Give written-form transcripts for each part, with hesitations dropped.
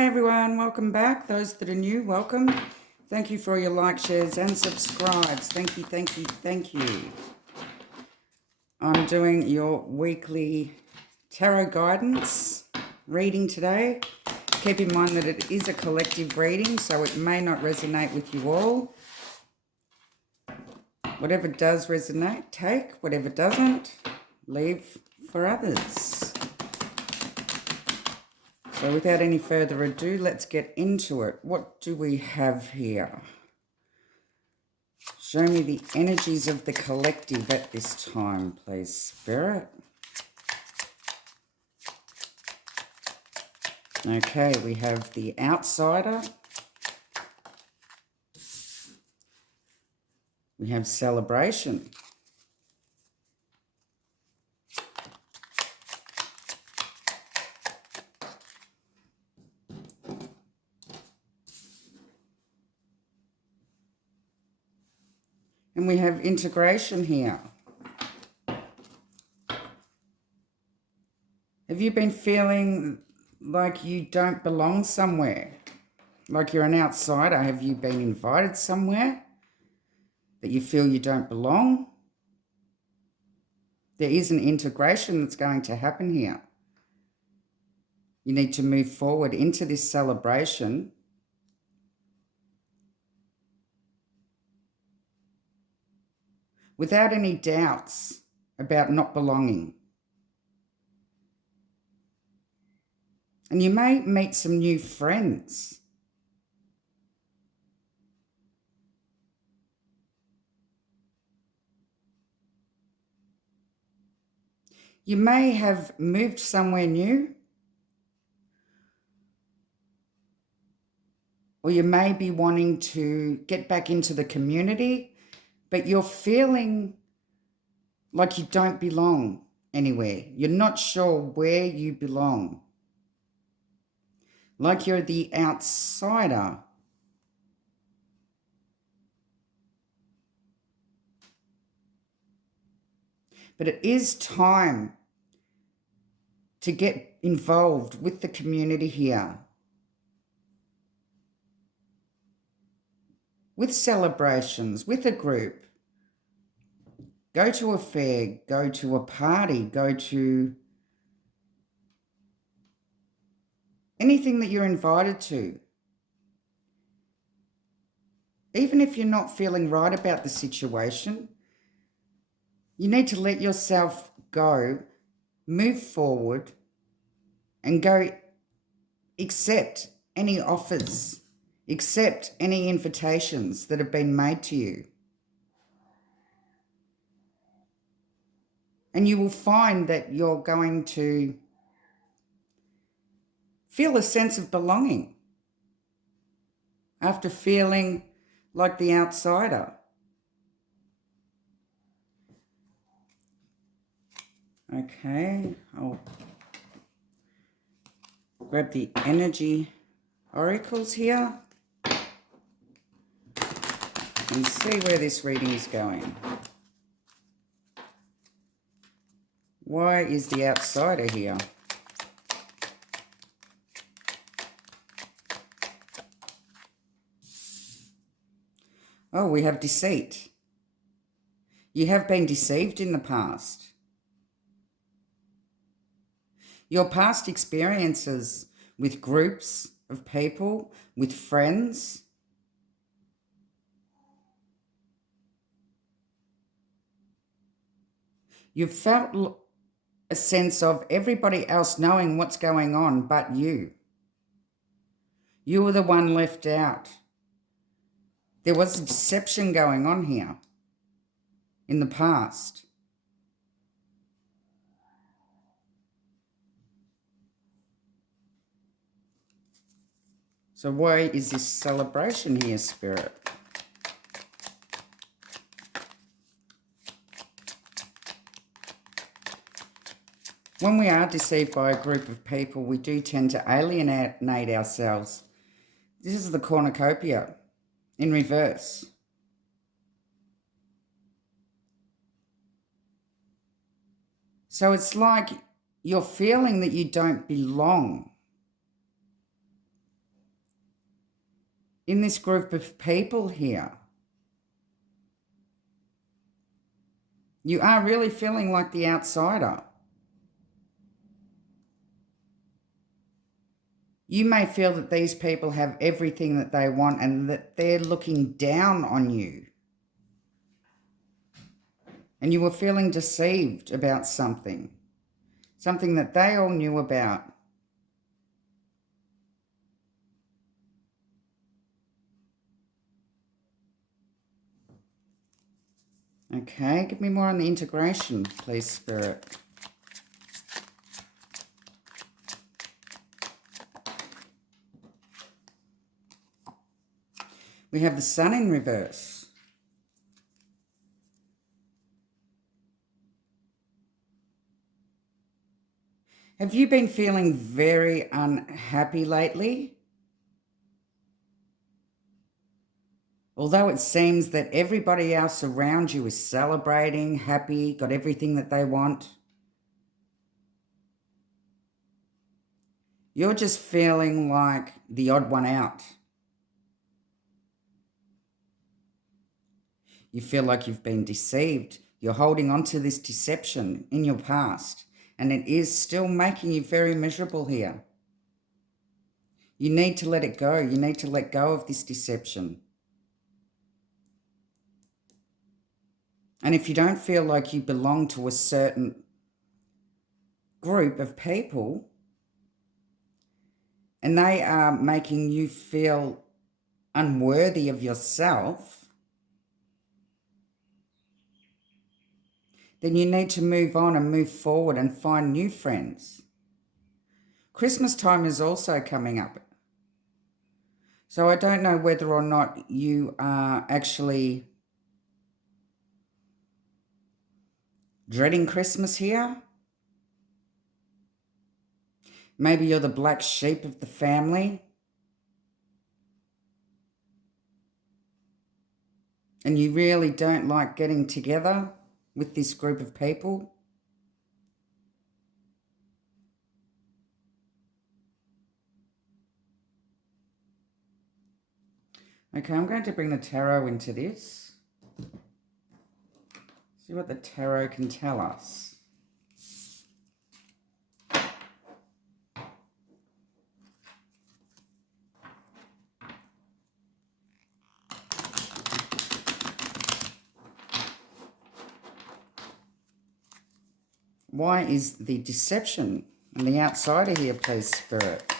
Hi everyone, welcome back. Those that are new, welcome. Thank you for your likes, shares and subscribes. Thank you, thank you, thank you. I'm doing your weekly tarot guidance reading today. Keep in mind that it is a collective reading, so it may not resonate with you all. Whatever does resonate, take. Whatever doesn't, leave for others. So without any further ado, let's get into it. What do we have here? Show me the energies of the collective at this time, please, Spirit. Okay, we have the outsider. We have celebration. And we have integration here. Have you been feeling like you don't belong somewhere? Like you're an outsider? Have you been invited somewhere that you feel you don't belong? There is an integration that's going to happen here. You need to move forward into this celebration without any doubts about not belonging. And you may meet some new friends. You may have moved somewhere new, or you may be wanting to get back into the community, but you're feeling like you don't belong anywhere. You're not sure where you belong. Like you're the outsider. But it is time to get involved with the community here. With celebrations, with a group. Go to a fair, go to a party, go to anything that you're invited to. Even if you're not feeling right about the situation, you need to let yourself go, move forward, and go accept any offers, accept any invitations that have been made to you. And you will find that you're going to feel a sense of belonging after feeling like the outsider. Okay, I'll grab the energy oracles here and see where this reading is going. Why is the outsider here? Oh, we have deceit. You have been deceived in the past. Your past experiences with groups of people, with friends, you've felt a sense of everybody else knowing what's going on but you. You were the one left out. There was a deception going on here in the past. So why is this celebration here, Spirit? When we are deceived by a group of people, we do tend to alienate ourselves. This is the cornucopia in reverse. So it's like you're feeling that you don't belong. in this group of people here. You are really feeling like the outsider. You may feel that these people have everything that they want and that they're looking down on you. And you were feeling deceived about something that they all knew about. Okay, give me more on the integration, please, Spirit. We have the Sun in reverse. Have you been feeling very unhappy lately? Although it seems that everybody else around you is celebrating, happy, got everything that they want, you're just feeling like the odd one out. You feel like you've been deceived. You're holding on to this deception in your past, and it is still making you very miserable here. You need to let it go. You need to let go of this deception. And if you don't feel like you belong to a certain group of people, and they are making you feel unworthy of yourself, then you need to move on and move forward and find new friends. Christmas time is also coming up. So I don't know whether or not you are actually dreading Christmas here. Maybe you're the black sheep of the family. And you really don't like getting together with this group of people. Okay, I'm going to bring the tarot into this. See what the tarot can tell us. Why is the deception and the outsider here, please, Spirit?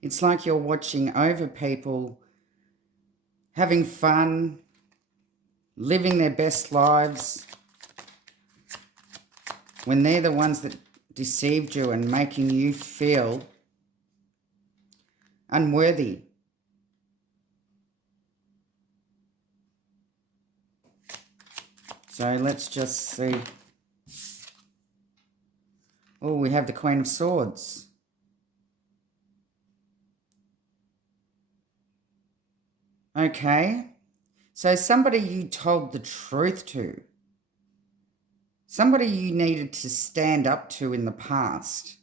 It's like you're watching over people having fun, living their best lives, when they're the ones that deceived you and making you feel unworthy. So let's just see. Oh, we have the Queen of Swords. Okay. So somebody you told the truth to. Somebody you needed to stand up to in the past.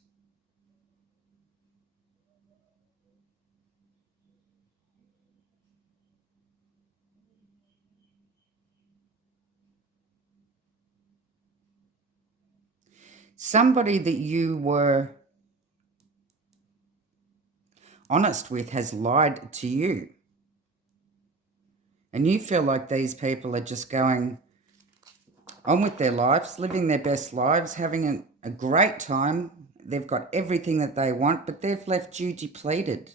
Somebody that you were honest with has lied to you. And you feel like these people are just going on with their lives, living their best lives, having a great time. They've got everything that they want, but they've left you depleted.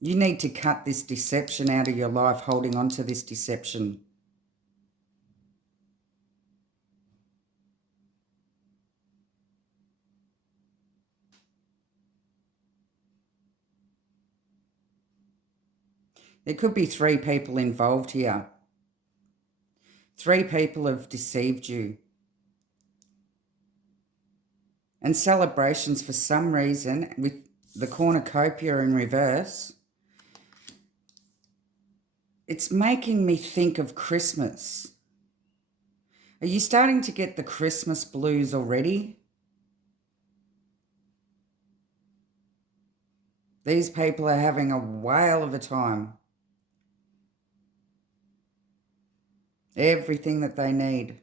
You need to cut this deception out of your life, holding on to this deception. There could be 3 people involved here. 3 people have deceived you. And celebrations, for some reason, with the cornucopia in reverse, it's making me think of Christmas. Are you starting to get the Christmas blues already? These people are having a whale of a time. Everything that they need.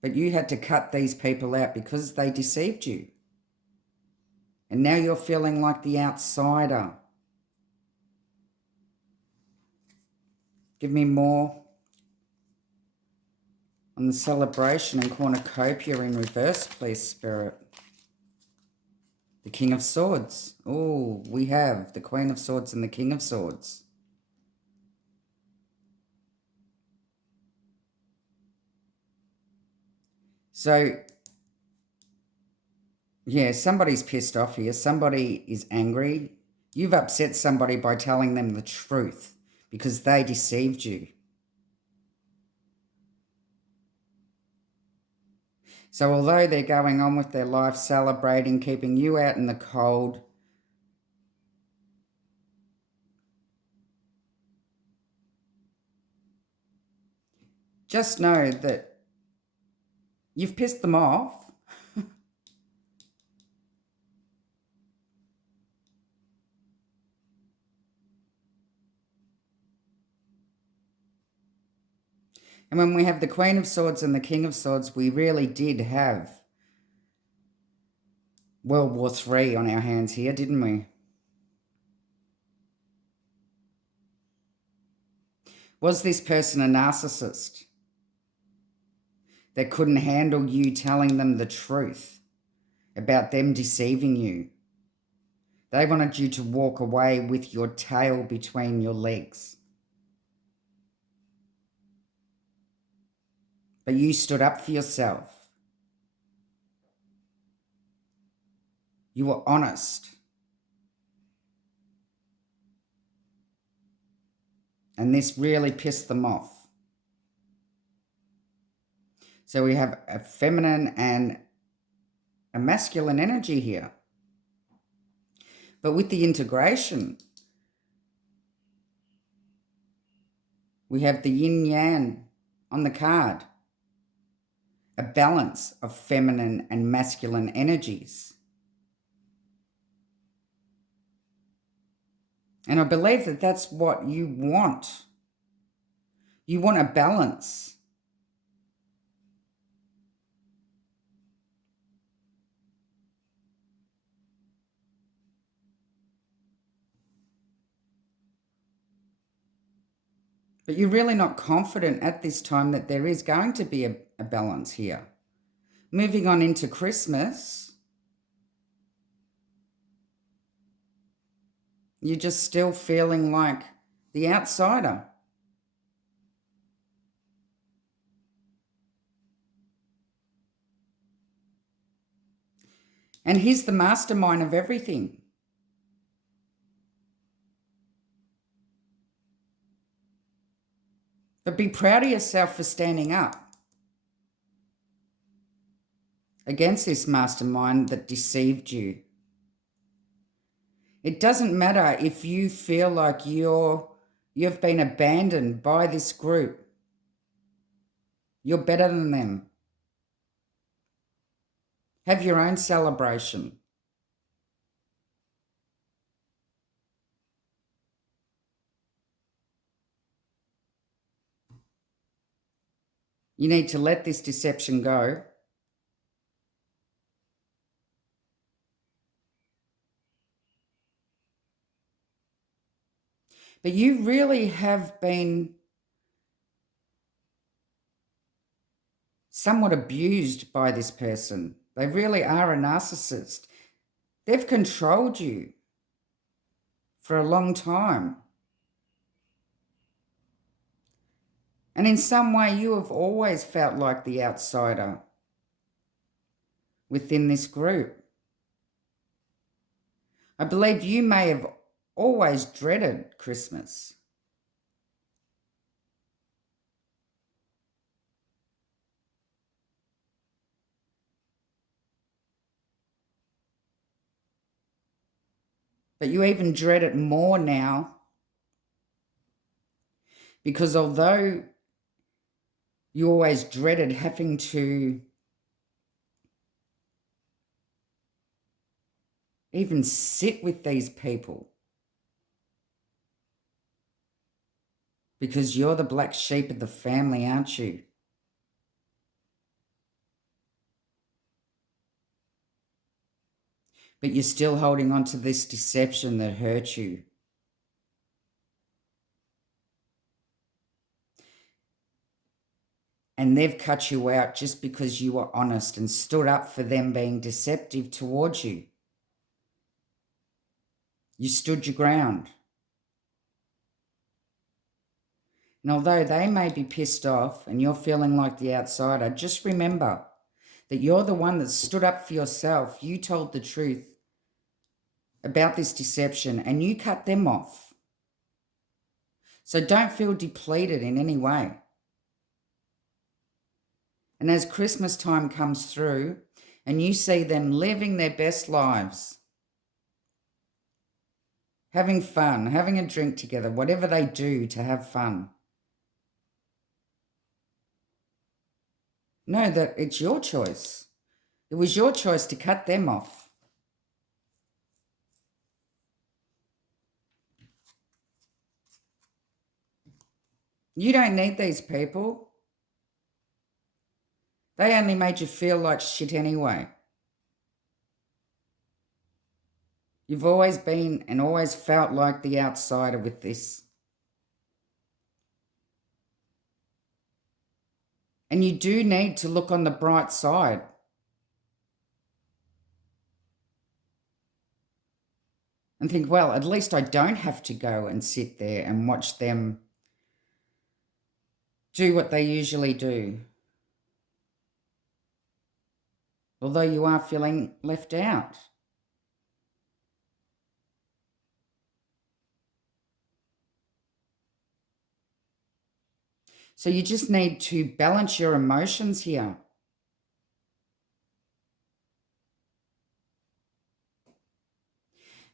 But you had to cut these people out because they deceived you. And now you're feeling like the outsider. Give me more on the celebration and cornucopia in reverse, please, Spirit. The King of Swords. Oh, we have the Queen of Swords and the King of Swords. So, yeah, somebody's pissed off here. Somebody is angry. You've upset somebody by telling them the truth because they deceived you. So although they're going on with their life, celebrating, keeping you out in the cold, just know that you've pissed them off. And when we have the Queen of Swords and the King of Swords, we really did have World War III on our hands here, didn't we? Was this person a narcissist that couldn't handle you telling them the truth about them deceiving you? They wanted you to walk away with your tail between your legs. But you stood up for yourself. You were honest. And this really pissed them off. So we have a feminine and a masculine energy here. But with the integration, we have the yin-yang on the card. A balance of feminine and masculine energies. And I believe that that's what you want. You want a balance. But you're really not confident at this time that there is going to be a balance here. Moving on into Christmas, you're just still feeling like the outsider. And he's the mastermind of everything. But be proud of yourself for standing up against this mastermind that deceived you. It doesn't matter if you feel like you've been abandoned by this group. You're better than them. Have your own celebration. You need to let this deception go. But you really have been somewhat abused by this person. They really are a narcissist. They've controlled you for a long time. And in some way, you have always felt like the outsider within this group. I believe you may have always dreaded Christmas. But you even dread it more now because although you always dreaded having to even sit with these people, because you're the black sheep of the family, aren't you? But you're still holding on to this deception that hurt you. And they've cut you out just because you were honest and stood up for them being deceptive towards you. You stood your ground. And although they may be pissed off and you're feeling like the outsider, just remember that you're the one that stood up for yourself. You told the truth about this deception and you cut them off. So don't feel depleted in any way. And as Christmas time comes through and you see them living their best lives, having fun, having a drink together, whatever they do to have fun, know that it's your choice. It was your choice to cut them off. You don't need these people. They only made you feel like shit anyway. You've always been and always felt like the outsider with this. And you do need to look on the bright side. And think, well, at least I don't have to go and sit there and watch them do what they usually do. Although you are feeling left out. So you just need to balance your emotions here.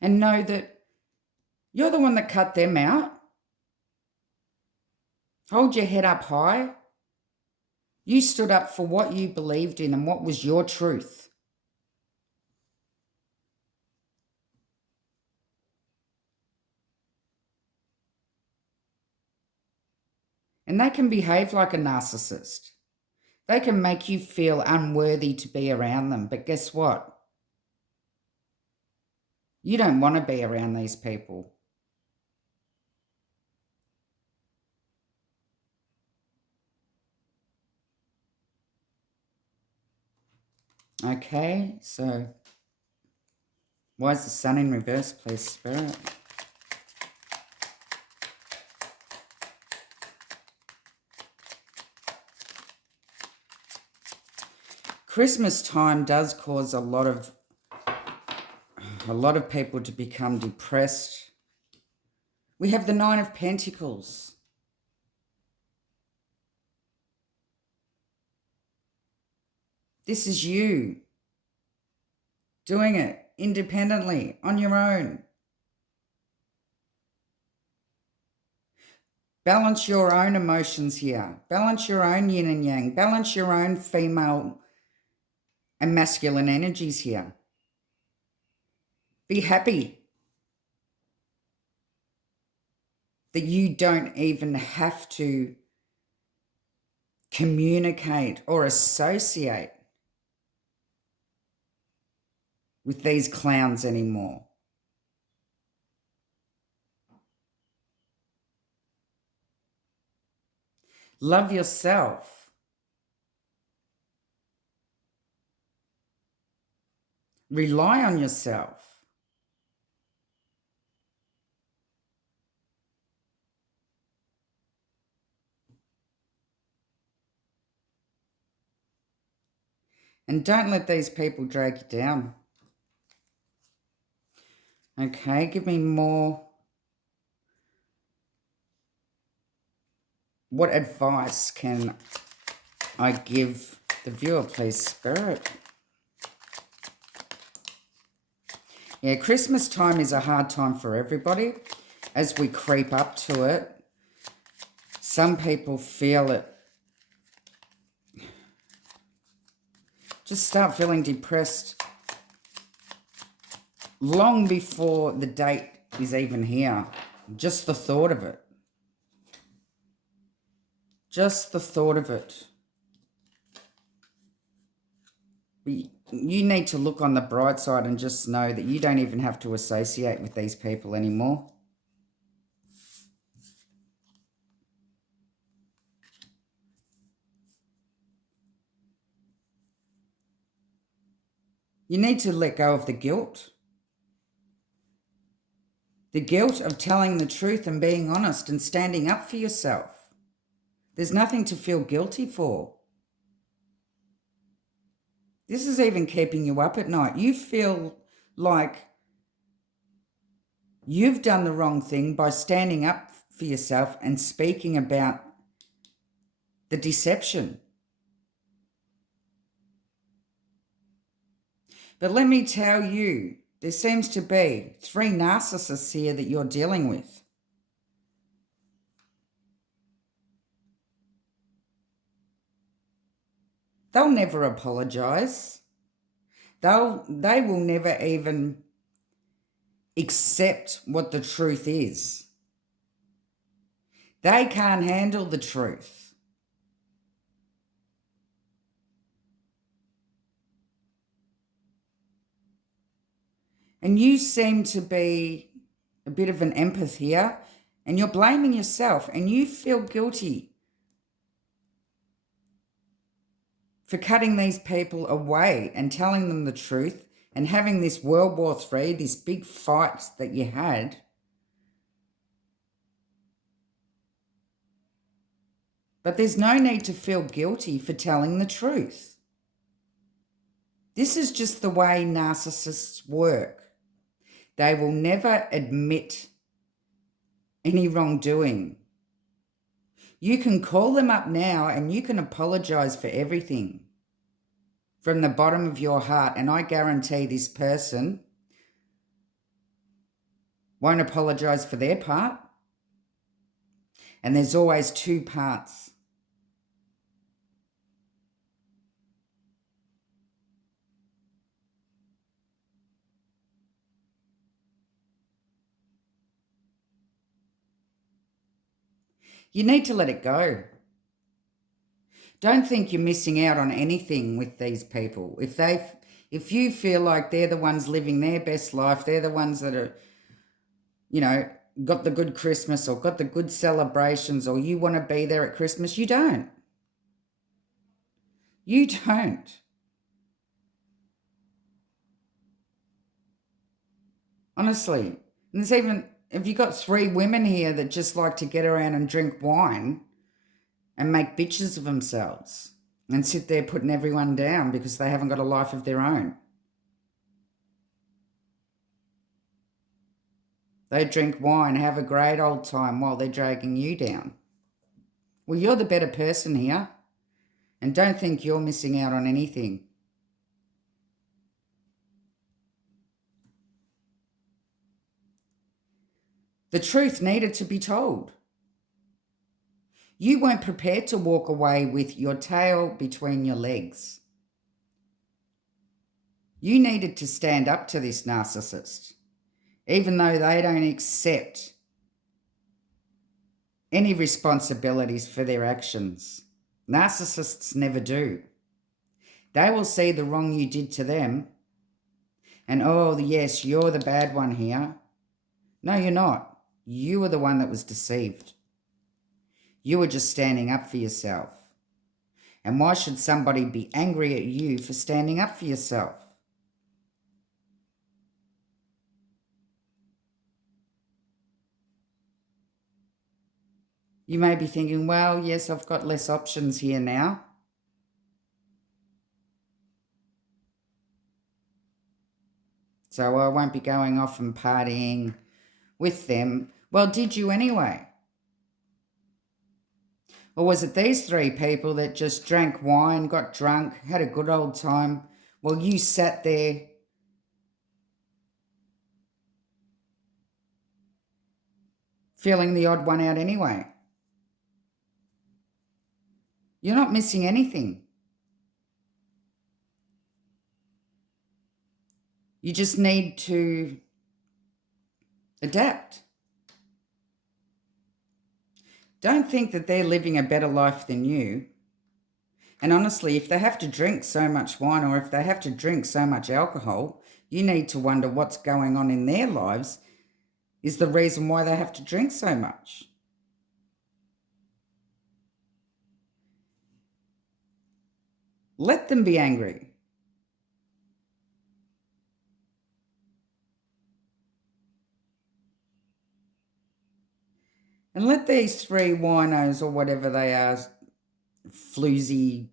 And know that you're the one that cut them out. Hold your head up high. You stood up for what you believed in and what was your truth. And they can behave like a narcissist. They can make you feel unworthy to be around them. But guess what? You don't want to be around these people. Okay, so why is the sun in reverse, please, Spirit? Christmas time does cause a lot of people to become depressed. We have the Nine of Pentacles. This is you doing it independently, on your own. Balance your own emotions here. Balance your own yin and yang. Balance your own female and masculine energies here. Be happy that you don't even have to communicate or associate with these clowns anymore. Love yourself. Rely on yourself. And don't let these people drag you down. Okay, give me more. What advice can I give the viewer, please, Spirit? Yeah, Christmas time is a hard time for everybody. As we creep up to it, some people feel it. Just start feeling depressed. long before the date is even here. Just the thought of it. Just the thought of it. You need to look on the bright side and just know that you don't even have to associate with these people anymore. You need to let go of the guilt. The guilt of telling the truth and being honest and standing up for yourself. There's nothing to feel guilty for. This is even keeping you up at night. You feel like you've done the wrong thing by standing up for yourself and speaking about the deception. But let me tell you, there seems to be 3 narcissists here that you're dealing with. They'll never apologize. They will never even accept what the truth is. They can't handle the truth. And you seem to be a bit of an empath here, and you're blaming yourself, and you feel guilty for cutting these people away and telling them the truth and having this World War III, this big fight that you had. But there's no need to feel guilty for telling the truth. This is just the way narcissists work. They will never admit any wrongdoing. You can call them up now and you can apologize for everything from the bottom of your heart, and I guarantee this person won't apologize for their part. And there's always 2 parts. You need to let it go. Don't think you're missing out on anything with these people. If you feel like they're the ones living their best life, they're the ones that are, got the good Christmas or got the good celebrations, or you want to be there at Christmas, you don't. You don't. Honestly. And there's even, if you've got 3 women here that just like to get around and drink wine and make bitches of themselves and sit there putting everyone down because they haven't got a life of their own. They drink wine, have a great old time while they're dragging you down. Well, you're the better person here, and don't think you're missing out on anything. The truth needed to be told. You weren't prepared to walk away with your tail between your legs. You needed to stand up to this narcissist, even though they don't accept any responsibilities for their actions. Narcissists never do. They will see the wrong you did to them and, oh, yes, you're the bad one here. No, you're not. You were the one that was deceived. You were just standing up for yourself. And why should somebody be angry at you for standing up for yourself? You may be thinking, well, yes, I've got less options here now. So I won't be going off and partying with them. Well, did you anyway? Or was it these 3 people that just drank wine, got drunk, had a good old time, while you sat there feeling the odd one out anyway? You're not missing anything. You just need to adapt. Don't think that they're living a better life than you. And honestly, if they have to drink so much wine or if they have to drink so much alcohol, you need to wonder what's going on in their lives is the reason why they have to drink so much. Let them be angry. And let these three winos or whatever they are, floozy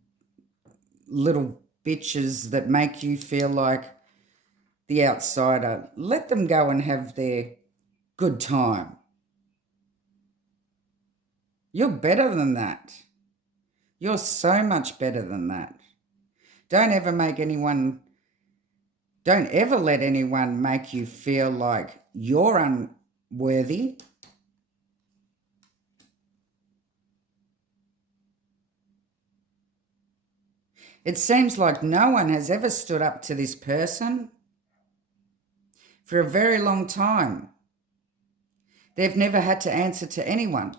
little bitches that make you feel like the outsider, let them go and have their good time. You're better than that. You're so much better than that. Don't ever let anyone make you feel like you're unworthy. It seems like no one has ever stood up to this person for a very long time. They've never had to answer to anyone.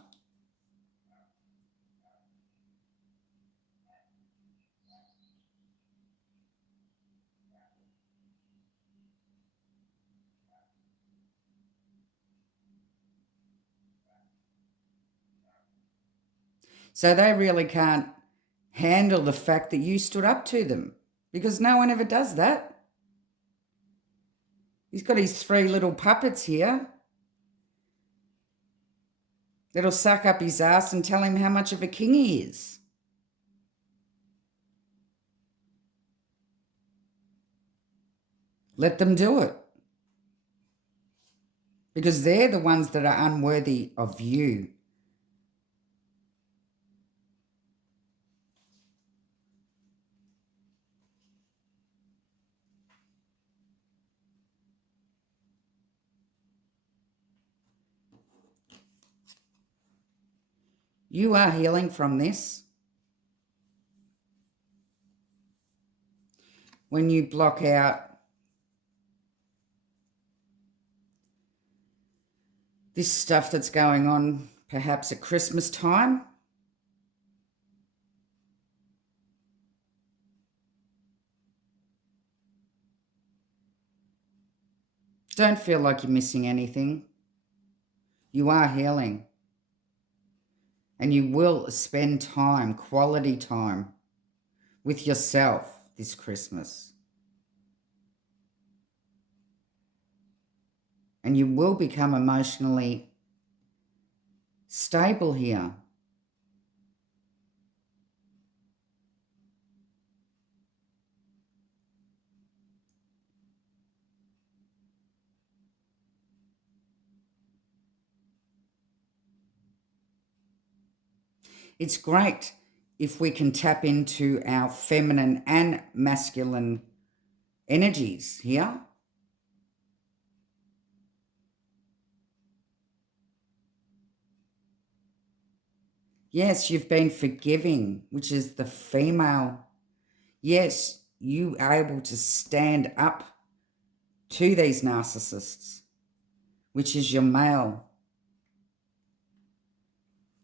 So they really can't handle the fact that you stood up to them because no one ever does that. He's got his three little puppets here that'll suck up his ass and tell him how much of a king he is. Let them do it. Because they're the ones that are unworthy of you. You are healing from this. When you block out this stuff that's going on perhaps at Christmas time, don't feel like you're missing anything. You are healing. And you will spend time, quality time, with yourself this Christmas. And you will become emotionally stable here. It's great if we can tap into our feminine and masculine energies here. Yes, you've been forgiving, which is the female. Yes, you are able to stand up to these narcissists, which is your male.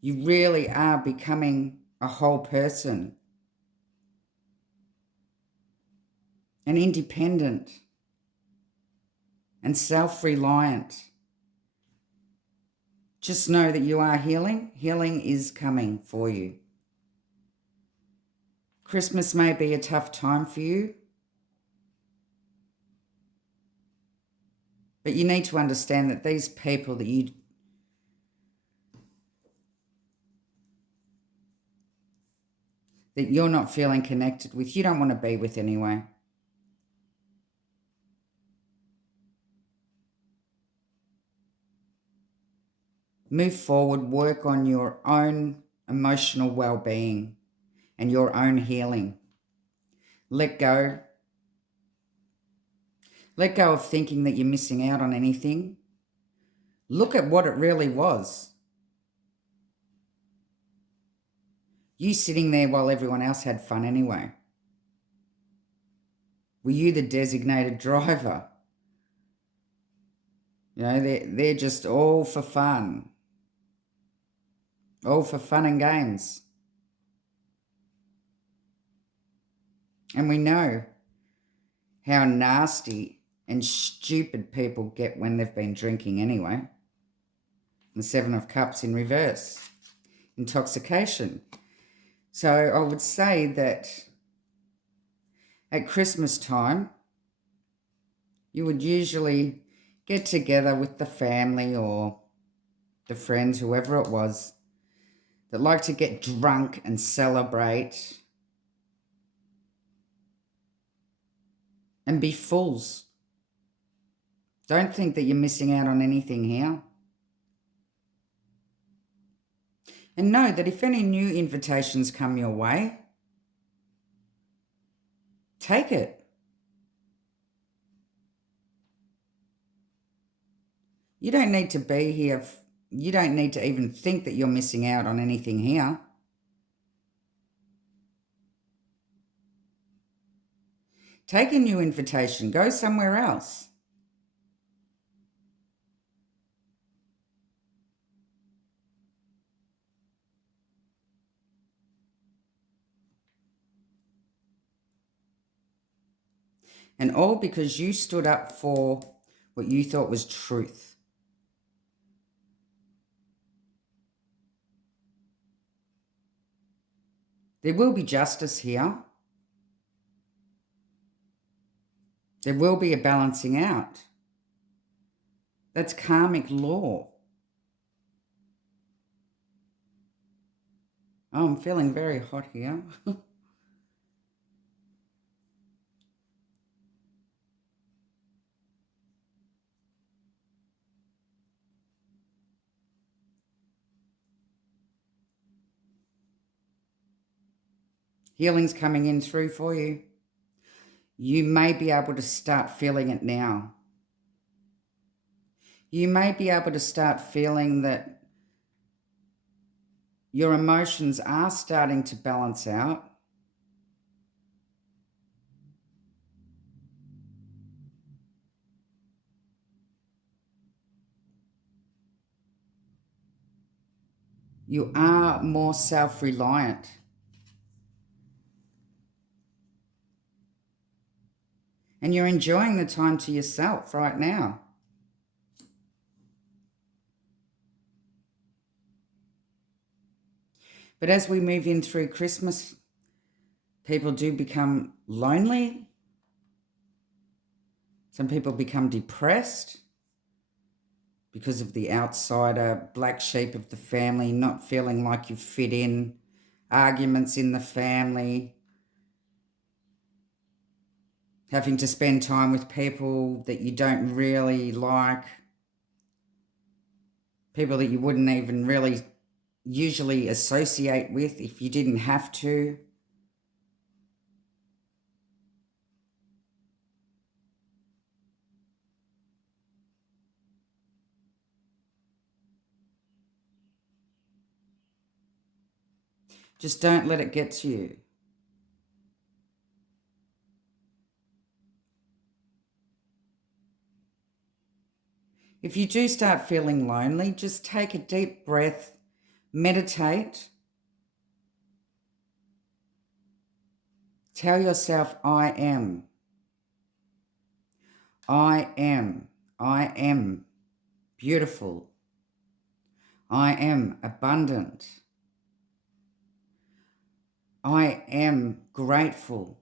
You really are becoming a whole person and independent and self-reliant. Just know that you are healing. Healing is coming for you. Christmas may be a tough time for you, but you need to understand that these people that you're not feeling connected with, you don't want to be with anyway. Move forward, work on your own emotional well-being and your own healing. Let go. Let go of thinking that you're missing out on anything. Look at what it really was. You sitting there while everyone else had fun anyway. Were you the designated driver? You know, they're just all for fun. All for fun and games. And we know how nasty and stupid people get when they've been drinking anyway. The Seven of Cups in reverse. Intoxication. So I would say that at Christmas time, you would usually get together with the family or the friends, whoever it was, that like to get drunk and celebrate and be fools. Don't think that you're missing out on anything here. And know that if any new invitations come your way, take it. You don't need to be here. You don't need to even think that you're missing out on anything here. Take a new invitation. Go somewhere else. And all because you stood up for what you thought was truth. There will be justice here. There will be a balancing out. That's karmic law. Oh, I'm feeling very hot here. Healing's coming in through for you. You may be able to start feeling it now. You may be able to start feeling that your emotions are starting to balance out. You are more self-reliant. And you're enjoying the time to yourself right now. But as we move in through Christmas, people do become lonely. Some people become depressed because of the outsider, black sheep of the family, not feeling like you fit in, arguments in the family, having to spend time with people that you don't really like, people that you wouldn't even really usually associate with if you didn't have to. Just don't let it get to you. If you do start feeling lonely, just take a deep breath, meditate. Tell yourself, I am. I am. I am beautiful. I am abundant. I am grateful.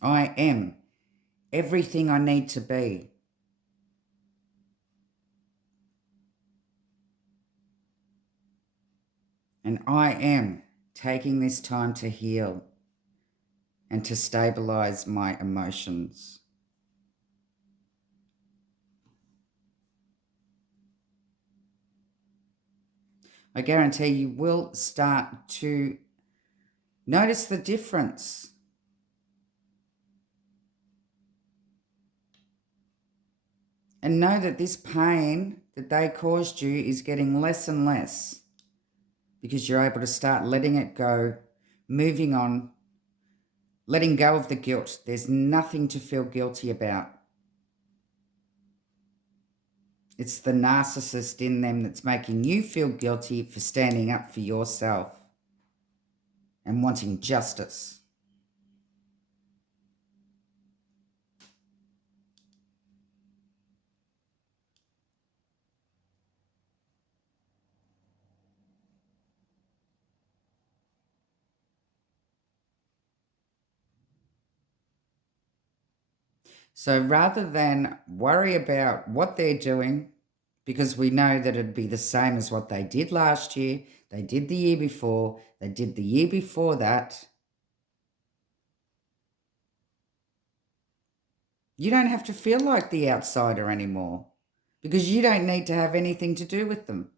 I am everything I need to be. And I am taking this time to heal and to stabilize my emotions. I guarantee you will start to notice the difference. And know that this pain that they caused you is getting less and less because you're able to start letting it go, moving on, letting go of the guilt. There's nothing to feel guilty about. It's the narcissist in them that's making you feel guilty for standing up for yourself and wanting justice. So rather than worry about what they're doing, because we know that it'd be the same as what they did last year, they did the year before, they did the year before that, you don't have to feel like the outsider anymore because you don't need to have anything to do with them.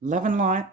Love and light.